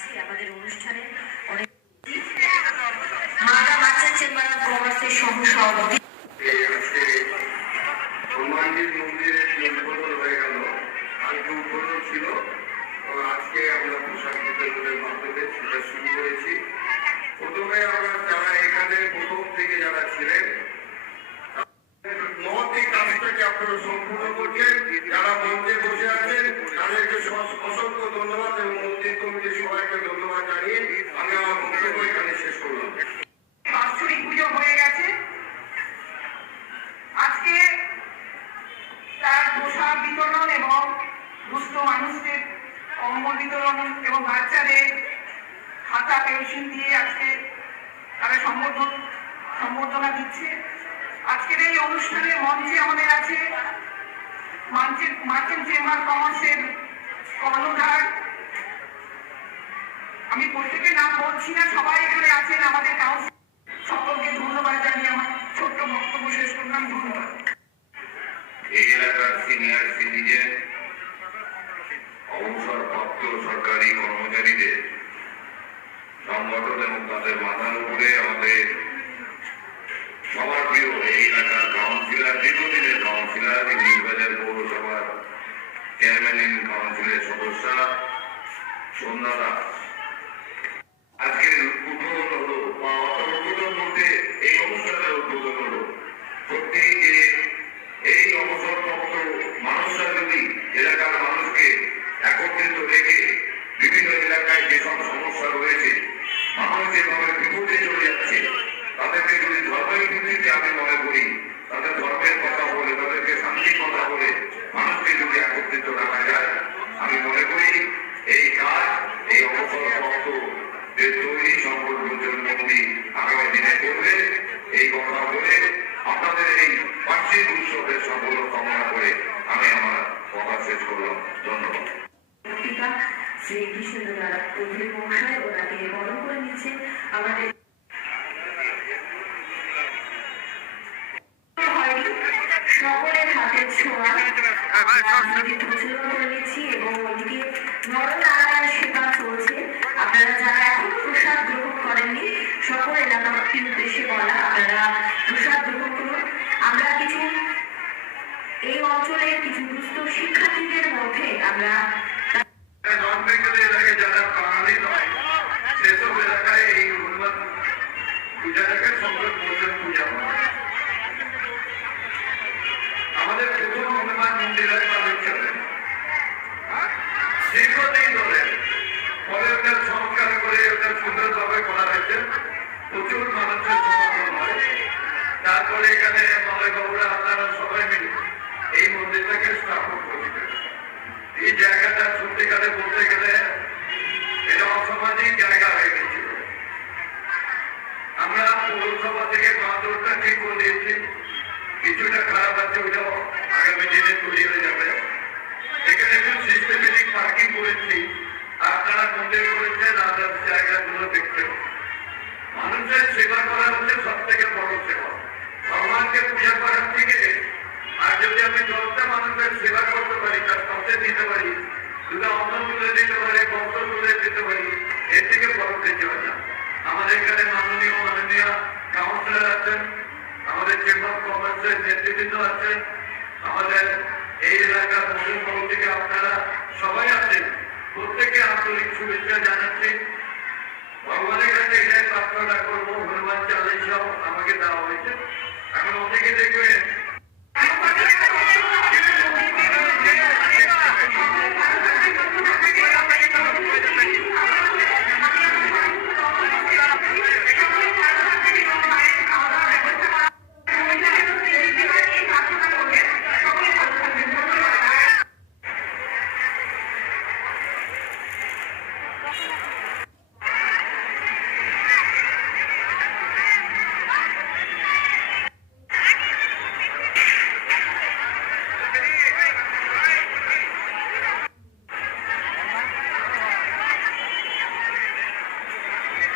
জানাচ্ছি আমাদের অনুষ্ঠানে অনেক মাদা মার্চেন্ট চেম্বার অফ কমার্সের সহ-সভাপতি হনুমানজির মন্দিরের উদ্বোধন হয়ে গেল, কালকে উদ্বোধন ছিল। আজকে আমরা পোশাক বিতরণের মাধ্যমে সেটা শুরু করেছি। প্রথমে আমরা যারা এখানে প্রথম থেকে যারা ছিলেন মহতি কাজটাকে আপনারা সম্পূর্ণ করছেন, যারা মঞ্চে বসে আছেন তাদেরকে অসংখ্য ধন্যবাদ এবং মন্দির কমিটির সবাইকে ধন্যবাদ জানিয়ে আমি আমার বক্তব্য এখানে শেষ করলাম। বাৎসরিক পুজো হয়ে গেছে, আজকে তার পোশাক বিতরণ এবং দুস্থ মানুষদের কম্বল বিতরণ এবং বাচ্চাদের খাতা পেনশন দিয়ে আজকে তারা সম্বর্ধনা দিচ্ছে। আজকের এই অনুষ্ঠানের মঞ্চে আমাদের আছে মার্চেন্ট চেম্বার কমার্সের কর্ণধার, আমি প্রত্যেকের নাম বলছি না, সবাই এখানে আছেন আমাদের কাউন্সিল, সকলকে ধন্যবাদ জানিয়ে আমার ছোট্ট বক্তব্য শেষ করলাম। ধন্যবাদ। এই এলাকার সিনিয়র সিটিজেন, অবসরপ্রাপ্ত সরকারি কর্মচারীদের সংগঠন এবং তাদের মাথার উপরে আমাদের সবার প্রিয় এই এলাকার কাউন্সিলর, দীর্ঘদিনের কাউন্সিলর, ইংলিশবাজার পৌরসভার চেয়ারম্যান ইন কাউন্সিলের সদস্যা সন্ধ্যা দাস, আজকের উদ্বোধন হলো বা উদ্বোধন বলতে এই অনুষ্ঠানের উদ্বোধন হলো। সত্যি যে এই অবসরপ্রাপ্ত মানুষরা যদি এলাকার মানুষকে একত্রিত রেখে বিভিন্ন এলাকায় যেসব সমস্যা রয়েছে, মানুষ যেভাবে বিপদে চলে যাচ্ছে, তাদেরকে যদি ধর্মের ভিত্তিতে আমি মনে করি, তাদের ধর্মের কথা বলে, তাদেরকে শান্তির কথা বলে মানুষকে যদি একত্রিত রাখা যায়, আমি মনে করি এই কাজ এই অবসরপ্রাপ্ত যে তৈরি সংগঠন জন্মভূমি আগামী দিনে করবে। এই কথা বলে আপনাদের এই বার্ষিক উৎসবের সাফল্য কামনা করে আমি আমার কথা শেষ করলাম। ধন্যবাদ। শ্রী কৃষ্ণদয়াল চৌধুরী মহাশয় ওনাকে বরণ করে নিচ্ছে। আমাদের সকলের হাতের ছোঁয়া প্রচলন করে নিচ্ছি এবং ওইদিকে নরনারায়ণ সেবা চলছে। আপনারা যারা এখনো প্রসাদ গ্রহণ করেননি, সকল এলাকাবাসীর উদ্দেশ্যে বলা, আপনারা প্রসাদ গ্রহণ করুন। আমরা কিছু এই অঞ্চলের কিছু দুস্থ শিক্ষার্থীদের মধ্যে আমরা যারা বাঙালি নয় সেসব এলাকায় এই হনুমান পূজাটাকে সংযোগ করছেন পূজা হয়। আমাদের প্রথম হনুমান মন্দিরের পালন চলে দীর্ঘদিন ধরে, পরে ওদের সংস্কার করে ওদের সুন্দরভাবে করা হয়েছে, প্রচুর মানুষের সমাগম হয়। তারপরে এখানে মালয়বাবুরা আপনারা সবাই মিলে এই মন্দিরটাকে স্থাপন করবেন। এই জায়গাটা সত্যিকারে বলতে গেলে এটা অসামাজিক জায়গা হয়ে গেছিল। আমরা পৌরসভা থেকে বাঁধটা ঠিক করে দিয়েছি, কিছুটা খারাপ আছে, ওইটাও আগামী দিনে তৈরি হয়ে যাবে। এখানে একটু সিস্টেমেটিক পার্কিং করেছি, আপনারা মন্দির করেছেন, আদার জায়গাগুলো দেখছেন। মানুষের সেবা করা হচ্ছে সব থেকে বড় সেবা। ভগবানকে পূজা করার থেকে আর যদি আমি 10টা মানুষের সেবা করতে পারি, তার পথে দিতে পারি, দুটো অন্ন তুলে দিতে পারি, বস্ত্র তুলে দিতে পারি, এর থেকে বড় কিছু হয় না। আমাদের এখানে মাননীয় কাউন্সিলর আছেন, আমাদের চেম্বার অফ কমার্সের নেতৃবৃন্দ আছেন, আমাদের এই এলাকার মন্দির থেকে আপনারা সবাই আছেন, প্রত্যেকে আন্তরিক শুভেচ্ছা জানাচ্ছি। ভগবানের কাছে এটাই প্রার্থনা করবো, হনুমান চালিসাও আমাকে দেওয়া হয়েছে। এখন অনেকে দেখবেন